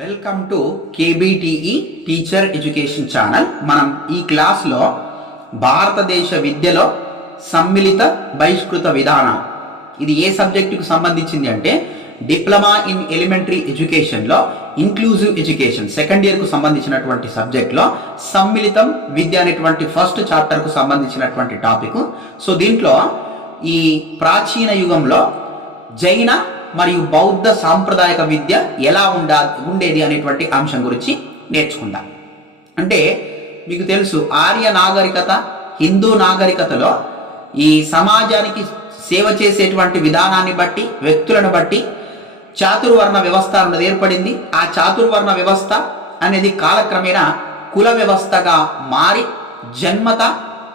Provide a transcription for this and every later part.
Welcome to KBTE teacher education channel. మనం ఈ క్లాస్లో భారతదేశ విద్యలో సమ్మిళిత బహిష్కృత విధానం, ఇది ఏ సబ్జెక్టుకు సంబంధించింది అంటే డిప్లొమా ఇన్ ఎలిమెంటరీ ఎడ్యుకేషన్లో ఇంక్లూజివ్ ఎడ్యుకేషన్ సెకండ్ ఇయర్కు సంబంధించినటువంటి సబ్జెక్ట్లో సమ్మిళితం విద్య అనేటువంటి ఫస్ట్ చాప్టర్కు సంబంధించినటువంటి టాపిక్. సో దీంట్లో ఈ ప్రాచీన యుగంలో జైన మరియు బౌద్ధ సాంప్రదాయక విద్య ఎలా ఉండేది అనేటువంటి అంశం గురించి నేర్చుకుందాం. అంటే మీకు తెలుసు, ఆర్య నాగరికత, హిందూ నాగరికతలో ఈ సమాజానికి సేవ చేసేటువంటి విధానాన్ని బట్టి, వ్యక్తులను బట్టి చాతుర్వర్ణ వ్యవస్థ అన్నది ఏర్పడింది. ఆ చాతుర్వర్ణ వ్యవస్థ అనేది కాలక్రమేణా కుల వ్యవస్థగా మారి జన్మత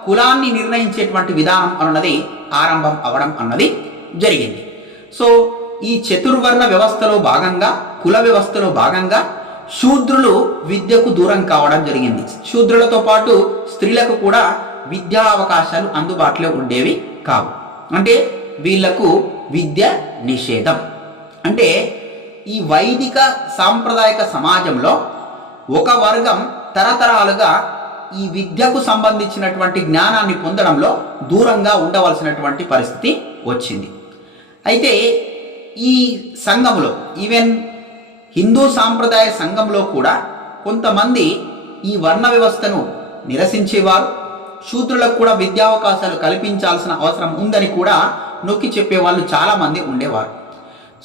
కులాన్ని నిర్ణయించేటువంటి విధానం అన్నది ఆరంభం అవడం అన్నది జరిగింది. సో ఈ చతుర్వర్ణ వ్యవస్థలో భాగంగా, కుల వ్యవస్థలో భాగంగా శూద్రులు విద్యకు దూరం కావడం జరిగింది. శూద్రులతో పాటు స్త్రీలకు కూడా విద్యా అవకాశాలు అందుబాటులో ఉండేవి కావు. అంటే వీళ్లకు విద్య నిషేధం. అంటే ఈ వైదిక సాంప్రదాయక సమాజంలో ఒక వర్గం తరతరాలుగా ఈ విద్యకు సంబంధించినటువంటి జ్ఞానాన్ని పొందడంలో దూరంగా ఉండవలసినటువంటి పరిస్థితి వచ్చింది. అయితే ఈ సంఘంలో, ఈవెన్ హిందూ సాంప్రదాయ సంఘంలో కూడా కొంతమంది ఈ వర్ణ వ్యవస్థను నిరసించేవారు. శూద్రులకు కూడా విద్యావకాశాలు కల్పించాల్సిన అవసరం ఉందని కూడా నొక్కి చెప్పేవాళ్ళు చాలామంది ఉండేవారు.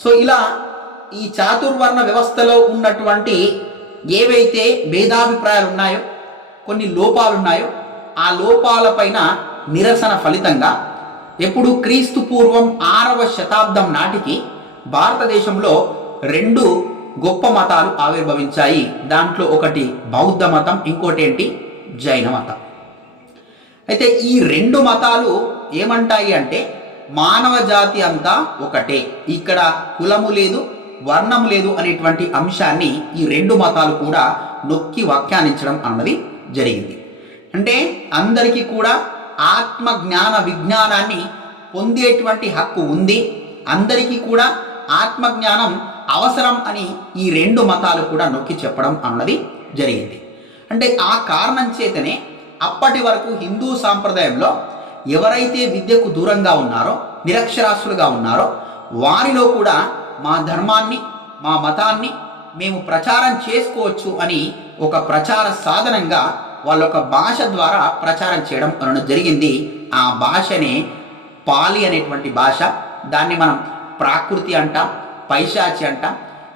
సో ఇలా ఈ చాతుర్వర్ణ వ్యవస్థలో ఉన్నటువంటి ఏవైతే భేదాభిప్రాయాలు ఉన్నాయో, కొన్ని లోపాలు ఉన్నాయో, ఆ లోపాలపైన నిరసన ఫలితంగా ఎప్పుడు క్రీస్తు పూర్వం 6వ శతాబ్దం నాటికి భారతదేశంలో 2 గొప్ప మతాలు ఆవిర్భవించాయి. దాంట్లో ఒకటి బౌద్ధ మతం, ఇంకోటి ఏంటి జైన మతం. అయితే ఈ 2 మతాలు ఏమంటాయి అంటే మానవ జాతి అంతా ఒకటే, ఇక్కడ కులము లేదు, వర్ణము లేదు అనేటువంటి అంశాన్ని ఈ 2 మతాలు కూడా నొక్కి వ్యాఖ్యానించడం అన్నది జరిగింది. అంటే అందరికీ కూడా ఆత్మ జ్ఞాన విజ్ఞానాన్ని పొందేటువంటి హక్కు ఉంది, అందరికీ కూడా ఆత్మజ్ఞానం అవసరం అని ఈ 2 మతాలు కూడా నొక్కి చెప్పడం అన్నది జరిగింది. అంటే ఆ కారణం చేతనే అప్పటి వరకు హిందూ సాంప్రదాయంలో ఎవరైతే విద్యకు దూరంగా ఉన్నారో, నిరక్షరాస్యులుగా ఉన్నారో, వారిలో కూడా మా ధర్మాన్ని, మా మతాన్ని మేము ప్రచారం చేసుకోవచ్చు అని ఒక ప్రచార సాధనంగా వాళ్ళొక భాష ద్వారా ప్రచారం చేయడం అన్నది జరిగింది. ఆ భాషనే పాలి అనేటువంటి భాష. దాన్ని మనం ప్రాకృతి అంటాం, పైశాచి అంటాం.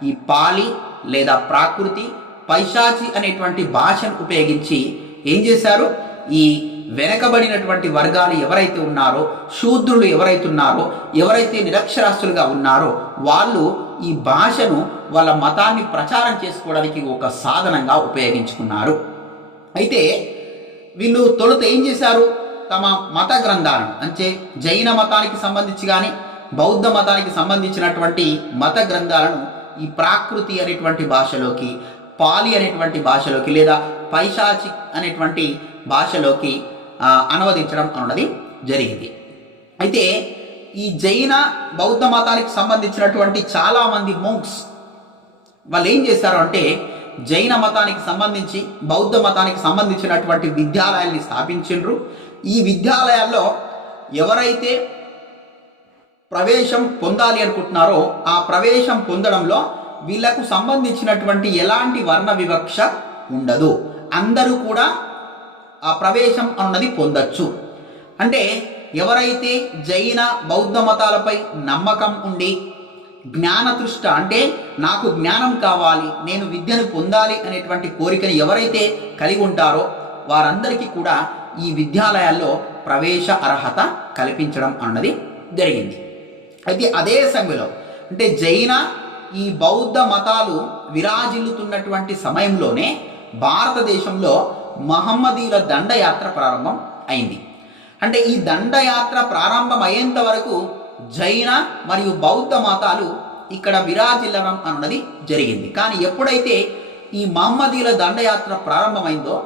ఈ పాలి లేదా ప్రాకృతి, పైశాచి అనేటువంటి భాషను ఉపయోగించి ఏం చేశారు, ఈ వెనకబడినటువంటి వర్గాలు ఎవరైతే ఉన్నారో, శూద్రులు ఎవరైతే ఉన్నారో, ఎవరైతే నిరక్షరాస్యులుగా ఉన్నారో వాళ్ళు ఈ భాషను వాళ్ళ మతాన్ని ప్రచారం చేసుకోవడానికి ఒక సాధనంగా ఉపయోగించుకున్నారు. అయితే వీళ్ళు తొలుత ఏం చేశారు, తమ మత గ్రంథాలను, అంటే జైన మతానికి సంబంధించి కానీ బౌద్ధ మతానికి సంబంధించినటువంటి మత గ్రంథాలను ఈ ప్రాకృతి అనేటువంటి భాషలోకి, పాలి అనేటువంటి భాషలోకి లేదా పైశాచి అనేటువంటి భాషలోకి అనువదించడం అన్నది జరిగింది. అయితే ఈ జైన బౌద్ధ మతానికి సంబంధించినటువంటి చాలామంది మోంక్స్ వాళ్ళు ఏం చేశారు అంటే జైన మతానికి సంబంధించి, బౌద్ధ మతానికి సంబంధించినటువంటి విద్యాలయాల్ని స్థాపించిండ్రు. ఈ విద్యాలయాల్లో ఎవరైతే ప్రవేశం పొందాలి అనుకుంటున్నారో ఆ ప్రవేశం పొందడంలో వీళ్లకు సంబంధించినటువంటి ఎలాంటి వర్ణ వివక్ష ఉండదు, అందరూ కూడా ఆ ప్రవేశం అన్నది పొందొచ్చు. అంటే ఎవరైతే జైన బౌద్ధ మతాలపై నమ్మకం ఉండి జ్ఞానతృష్ట, అంటే నాకు జ్ఞానం కావాలి, నేను విద్యను పొందాలి అనేటువంటి కోరికని ఎవరైతే కలిగి ఉంటారో వారందరికీ కూడా ఈ విద్యాలయాల్లో ప్రవేశ అర్హత కల్పించడం అన్నది జరిగింది. అయితే అదే సమయంలో, అంటే జైన ఈ బౌద్ధ మతాలు విరాజిల్లుతున్నటువంటి సమయంలోనే భారతదేశంలో మహమ్మదీల దండయాత్ర ప్రారంభం అయింది. అంటే ఈ దండయాత్ర ప్రారంభం అయ్యేంత వరకు జైన మరియు బౌద్ధ మతాలు ఇక్కడ విరాజిల్లడం అన్నది జరిగింది. కానీ ఎప్పుడైతే ఈ మహమ్మదీల దండయాత్ర ప్రారంభమైందో,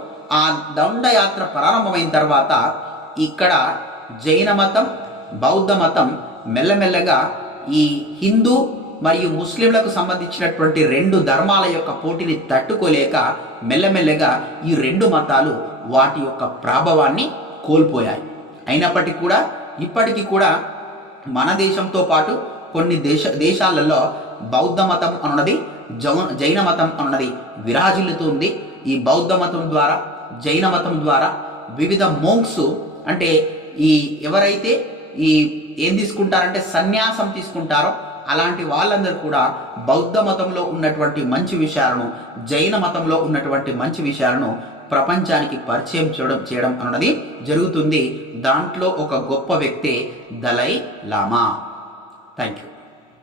ఆ దండయాత్ర ప్రారంభమైన తర్వాత ఇక్కడ జైన మతం, బౌద్ధ మతం మెల్లమెల్లగా ఈ హిందూ మరియు ముస్లింలకు సంబంధించినటువంటి రెండు ధర్మాల యొక్క పోటీని తట్టుకోలేక మెల్లమెల్లగా ఈ రెండు మతాలు వాటి యొక్క ప్రభావాన్ని కోల్పోయాయి. అయినప్పటికీ కూడా ఇప్పటికీ కూడా మన దేశంతో పాటు కొన్ని దేశాలలో బౌద్ధ మతం అన్నది జైన మతం అన్నది విరాజిల్లుతుంది. ఈ బౌద్ధ మతం ద్వారా జైన మతం ద్వారా వివిధ మోంక్స్ అంటే ఈ ఎవరైతే ఏం తీసుకుంటారంటే సన్యాసం తీసుకుంటారో అలాంటి వాళ్ళందరూ కూడా బౌద్ధ మతంలో ఉన్నటువంటి మంచి విషయాలను జైన మతంలో ఉన్నటువంటి మంచి విషయాలను ప్రపంచానికి పరిచయం చేయడం అన్నది జరుగుతుంది. దాంట్లో ఒక గొప్ప వ్యక్తే దలై లామా. Thank you.